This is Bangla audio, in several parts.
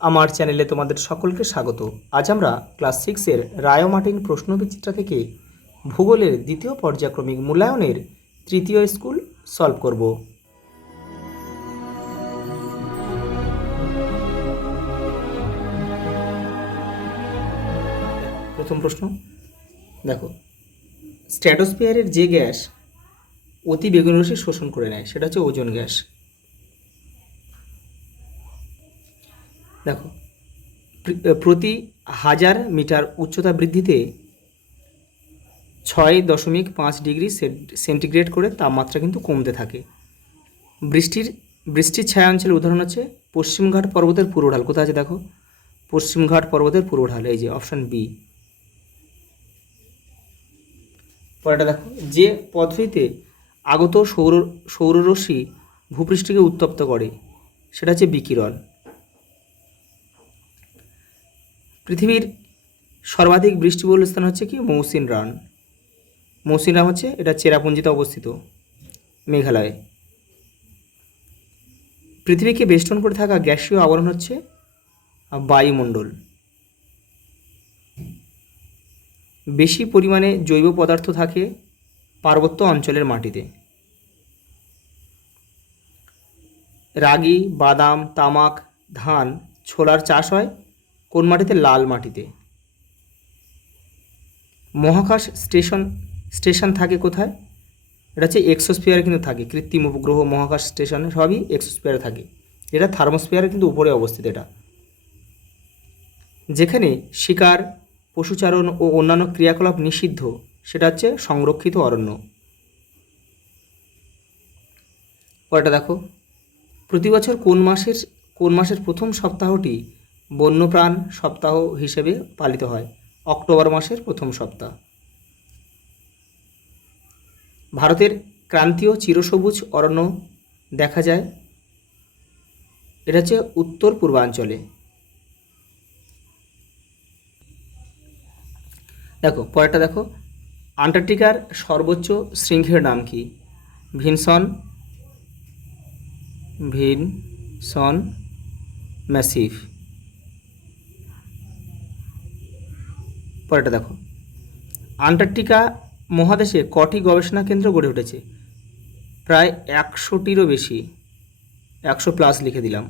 আমার চ্যানেলে তোমাদের সকলকে স্বাগত। আজ আমরা ক্লাস 6-এর রায় মার্টিন প্রশ্নবিচিত্রা থেকে ভূগোলের দ্বিতীয় পর্যায়ক্রমিক মূল্যায়নের তৃতীয় স্কুল সলভ করব। প্রথম প্রশ্ন দেখো, স্ট্র্যাটোস্ফিয়ারের যে গ্যাস অতি বেগুনি রশ্মি শোষণ করে নেয় সেটা হচ্ছে ওজোন গ্যাস। দেখো, প্রতি 1000 মিটার উচ্চতা বৃদ্ধিতে 6.5 ডিগ্রি সেন্টিগ্রেড করে তাপমাত্রা কিন্তু কমতে থাকে। বৃষ্টির ছায়া অঞ্চলের উদাহরণ হচ্ছে পশ্চিমঘাট পর্বতের পূর্ব ঢাল। কোথায় আছে দেখো, পশ্চিমঘাট পর্বতের পূর্ব ঢাল, এই যে অপশান বি। পরেরটা দেখো, যে পদ্ধতিতে আগত সৌররশ্মি ভূপৃষ্ঠকে উত্তপ্ত করে সেটা হচ্ছে বিকিরণ। পৃথিবীর সর্বাধিক বৃষ্টিবহুল স্থান হচ্ছে কি, মৌসিনরাম। মৌসিনরাম হচ্ছে এটা চেরাপুঞ্জিতে অবস্থিত, মেঘালয়ে। পৃথিবীকে বেষ্টন করে থাকা গ্যাসীয় আবরণ হচ্ছে বায়ুমণ্ডল। বেশি পরিমাণে জৈব পদার্থ থাকে পার্বত্য অঞ্চলের মাটিতে। রাগি, বাদাম, তামাক, ধান, ছোলার চাষ হয় কোন মাটিতে? লাল মাটিতে। মহাকাশ স্টেশন থাকে কোথায়? এটা হচ্ছে এক্সোস্ফিয়ারে কিন্তু থাকে। কৃত্রিম উপগ্রহ, মহাকাশ স্টেশনে সবই এক্সোস্ফিয়ারে থাকে। এটা থার্মোস্ফিয়ারে কিন্তু উপরে অবস্থিত। এটা যেখানে শিকার, পশুচারণ ও অন্যান্য ক্রিয়াকলাপ নিষিদ্ধ সেটা হচ্ছে সংরক্ষিত অরণ্য। পরেরটা দেখো, প্রতি বছর কোন মাসের প্রথম সপ্তাহটি বন্যপ্রাণ সপ্তাহ হিসেবে পালিত হয়? অক্টোবর মাসের প্রথম সপ্তাহ। ভারতের ক্রান্তীয় চিরসবুজ অরণ্য দেখা যায় এটা হচ্ছে উত্তর পূর্বাঞ্চলে। দেখো পরেরটা দেখো, আন্টার্কটিকার সর্বোচ্চ শৃঙ্গের নাম কি? Vinson Massif. পরেরটা দেখো, আন্টার্কটিকা মহাদেশে কটি গবেষণা কেন্দ্র গড়ে উঠেছে? প্রায় 100টিরও বেশি, 100+ লিখে দিলাম।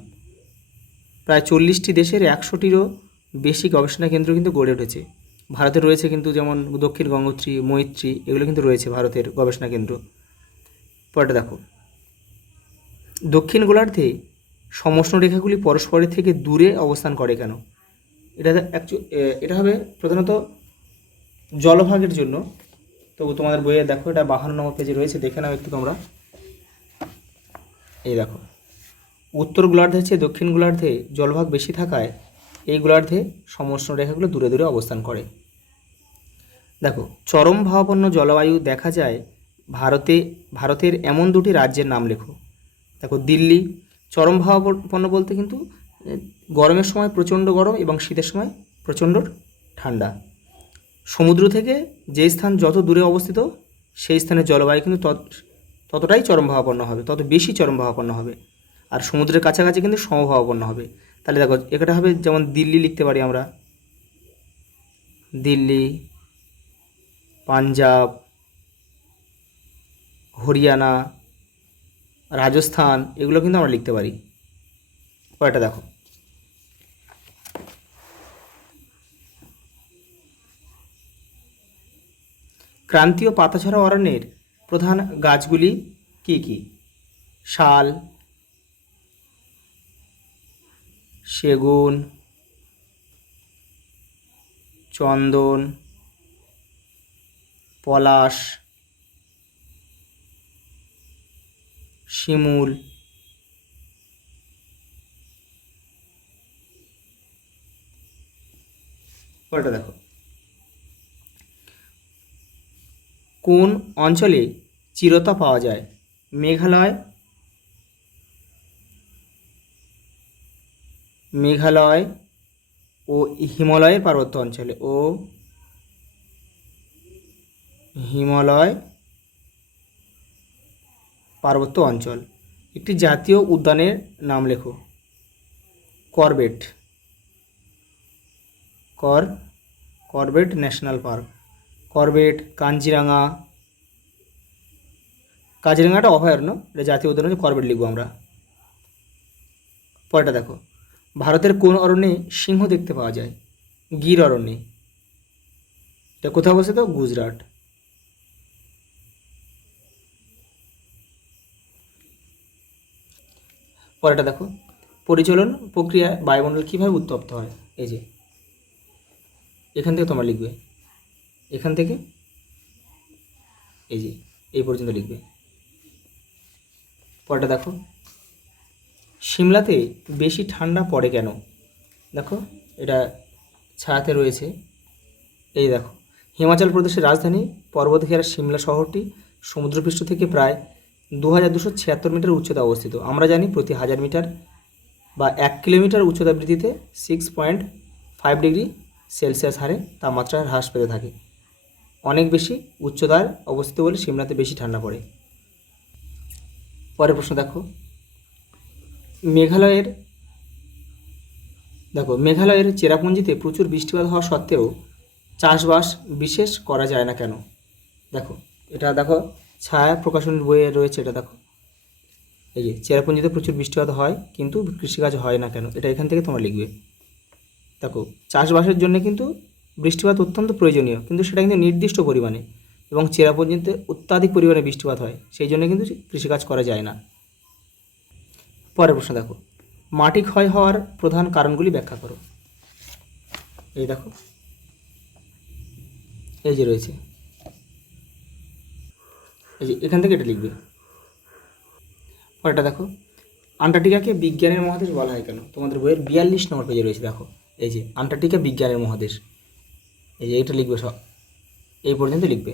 প্রায় 40টি দেশের 100টিরও বেশি গবেষণা কেন্দ্র কিন্তু গড়ে উঠেছে। ভারতে রয়েছে কিন্তু, যেমন দক্ষিণ গঙ্গোত্রী, মৈত্রী, এগুলো কিন্তু রয়েছে ভারতের গবেষণা কেন্দ্র। পরেরটা দেখো, দক্ষিণ গোলার্ধে সমষ্ণ রেখাগুলি পরস্পরের থেকে দূরে অবস্থান করে কেন? এটা হবে প্রধানত জলভাগের জন্য। তবু তোমাদের বইয়ে দেখো, এটা 52 নম্বর পেজে রয়েছে, দেখে নাও একটু তোমরা। এই দেখো, উত্তর গোলার্ধের চেয়ে দক্ষিণ গোলার্ধে জলভাগ বেশি থাকায় এই গোলার্ধে সমষ্ণ রেখাগুলো দূরে দূরে অবস্থান করে। দেখো, চরম ভাবাপন্ন জলবায়ু দেখা যায় ভারতের এমন দুটি রাজ্যের নাম লেখো। দেখো, দিল্লি। চরম ভাবাপন্ন বলতে কিন্তু গরমের সময় প্রচণ্ড গরম এবং শীতের সময় প্রচণ্ড ঠান্ডা। সমুদ্র থেকে যে স্থান যত দূরে অবস্থিত সেই স্থানের জলবায়ু কিন্তু ততটাই চরম ভাবাপন্ন হবে, তত বেশি চরম ভাবাপন্ন হবে। আর সমুদ্রের কাছাকাছি কিন্তু সমভাবাপন্ন হবে। তাহলে দেখো, এটা হবে যেমন দিল্লি লিখতে পারি আমরা, দিল্লি, পাঞ্জাব, হরিয়ানা, রাজস্থান, এগুলো কিন্তু আমরা লিখতে পারি। পরেরটা দেখো, ক্রান্তীয় পাতাঝরা অরণ্যের প্রধান গাছগুলি কি কি? শাল, সেগুন, চন্দন, পলাশ, শিমুল। পরেরটা দেখো, কোন অঞ্চলে চিরতা পাওয়া যায়? মেঘালয় ও হিমালয়ের পার্বত্য অঞ্চলে পার্বত্য অঞ্চল। একটি জাতীয় উদ্যানের নাম লেখো। Corbett. Corbett national park, Corbett, কাজিরাঙাটা অভয়ারণ্য, এটা জাতীয় উদ্যান হচ্ছে করবেট লিখবো আমরা। পরেরটা দেখো, ভারতের কোন অরণ্যে সিংহ দেখতে পাওয়া যায়? গির অরণ্যে। এটা কোথায় অবস্থিত? গুজরাট। পরেরটা দেখো, পরিচলন প্রক্রিয়ায় বায়ুমণ্ডল কীভাবে উত্তপ্ত হয়? এই যে এখান থেকে তোমরা লিখবে, এখান থেকে এই যে এই পর্যন্ত লিখবে। পরেরটা দেখো, সিমলাতে বেশি ঠান্ডা পড়ে কেন? দেখো এটা ছায়াতে রয়েছে, এই দেখো, হিমাচল প্রদেশের রাজধানী পর্বত ঘেরা সিমলা শহরটি সমুদ্রপৃষ্ঠ থেকে প্রায় 2276 মিটার উচ্চতা অবস্থিত। আমরা জানি প্রতি 1000 মিটার বা 1 কিলোমিটার উচ্চতা বৃদ্ধিতে 6.5 ডিগ্রি সেলসিয়াস হারে তাপমাত্রা হ্রাস পেতে থাকে। অনেক বেশি উচ্চতায় অবস্থিত বলে সিমলাতে বেশি ঠান্ডা পড়ে। পরের প্রশ্ন দেখো, মেঘালয়ের চেরাপুঞ্জিতে প্রচুর বৃষ্টিপাত হওয়া সত্ত্বেও চাষবাস বিশেষ করা যায় না কেন? দেখো এটা দেখো, ছায়া প্রকাশনের বইয়ে রয়েছে, এটা দেখো, এই যে চেরাপুঞ্জিতে প্রচুর বৃষ্টিপাত হয় কিন্তু কৃষিকাজ হয় না কেন, এটা এখান থেকে তোমরা লিখবে। দেখো চাষবাসের জন্য কিন্তু বৃষ্টিপাত অত্যন্ত প্রয়োজনীয়, কিন্তু সেটা কিন্তু নির্দিষ্ট পরিমাণে, এবং চেরাপুঞ্জিতে অত্যাধিক পরিমাণে বৃষ্টিপাত হয়, সেই জন্য কিন্তু কৃষিকাজ করা যায় না। পরের প্রশ্ন দেখো, মাটি ক্ষয় হওয়ার প্রধান কারণগুলি ব্যাখ্যা করো। এই দেখো, এই যে রয়েছে, এই যে এখান থেকে এটা লিখবে। পরেরটা দেখো, আন্টার্কটিকাকে বিজ্ঞানের মহাদেশ বলা হয় কেন? তোমাদের বইয়ের 42 নম্বর পেজে রয়েছে, দেখো এই যে আন্টার্কটিকা বিজ্ঞানের মহাদেশ, এই যে এটা লিখবে, সব এই পর্যন্ত লিখবে।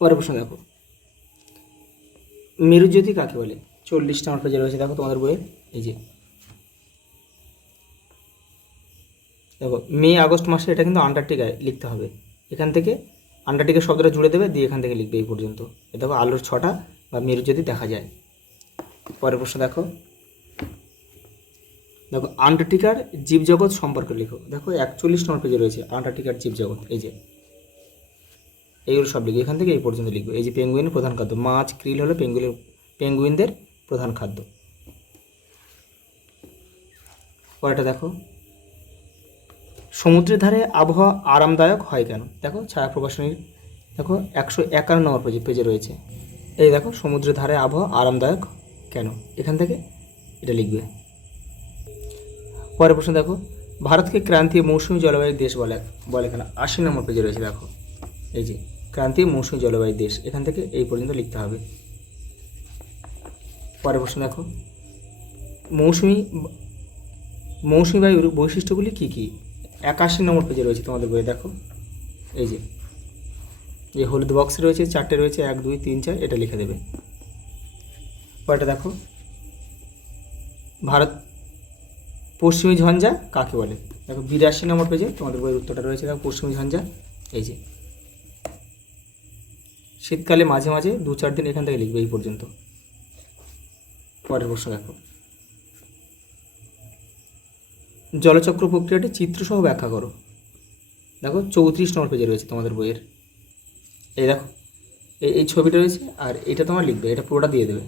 পরের প্রশ্ন দেখো, মেরুজ্যোতি কাকে বলে? 40 নম্বর পেজে রয়েছে, দেখো তোমাদের বইয়ের, এই যে দেখো, মে আগস্ট মাসে এটা কিন্তু আন্টার্কটিকায় লিখতে হবে, এখান থেকে আন্টার্কটিকা শব্দটা জুড়ে দেবে, দিয়ে এখান থেকে লিখবে এই পর্যন্ত। এ দেখো আলোর ছটা বা মেরুজ্যোতি দেখা যায়। পরের প্রশ্ন দেখো, আন্টার্কটিকার জীবজগৎ সম্পর্কে লিখো। দেখো 41 নম্বর পেজে রয়েছে আন্টার্কটিকার জীবজগৎ, এই যে এইগুলো সব লিখবে, এখান থেকে এই পর্যন্ত লিখবে। এই যে পেঙ্গুইনের প্রধান খাদ্য, মাছ, krill হলো পেঙ্গুইনদের প্রধান খাদ্য। পরেরটা দেখো, সমুদ্রের ধারে আবহাওয়া আরামদায়ক হয় কেন? দেখো ছায়া প্রকাশনীর, দেখো 151 নম্বর পেজে রয়েছে, এই দেখো, সমুদ্রের ধারে আবহাওয়া আরামদায়ক কেন, এখান থেকে এটা লিখবে। পরের প্রশ্ন দেখো, ভারতকে ক্রান্তীয় মৌসুমী জলবায়ুর দেশ বলে কেন? 80 নম্বর পেজে রয়েছে, দেখো এই যে ক্রান্তীয় মৌসুমী জলবায়ুর দেশ, এখান থেকে এই পর্যন্ত লিখতে হবে। পরের প্রশ্ন দেখো, মৌসুমী বায়ুর বৈশিষ্ট্যগুলি কী কী? 81 নম্বর পেজে রয়েছে তোমাদের বইয়ে, দেখো এই যে হলুদ বক্সে রয়েছে, 4টে রয়েছে, 1 2 3 4, এটা লিখে দেবে। পরেরটা দেখো, ভারত পশ্চিমী ঝঞ্ঝা কাকে বলে? দেখো 82 নম্বর পেজে তোমাদের বইয়ের উত্তরটা রয়েছে, দেখো পশ্চিমী ঝঞ্ঝা, এই যে শীতকালে মাঝে মাঝে 2-4 দিন, এখান থেকে লিখবে এই পর্যন্ত। পরের প্রশ্ন দেখো, জলচক্র প্রক্রিয়াটি চিত্রসহ ব্যাখ্যা করো। দেখো 34 নম্বর পেজে রয়েছে তোমাদের বইয়ের, এই দেখো এই ছবিটা রয়েছে, আর এটা তোমরা লিখবে, এটা পুরোটা দিয়ে দেবে।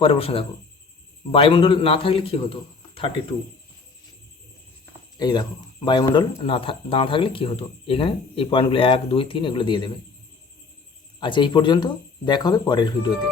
পরের প্রশ্ন দেখো, বায়ুমণ্ডল না থাকলে কী হতো? 32, এই দেখো, বায়ুমণ্ডল না থাকলে কী হতো, এখানে এই পয়েন্টগুলো 1 2 3 এগুলো দিয়ে দেবে। আচ্ছা এই পর্যন্ত, দেখা হবে পরের ভিডিওতে।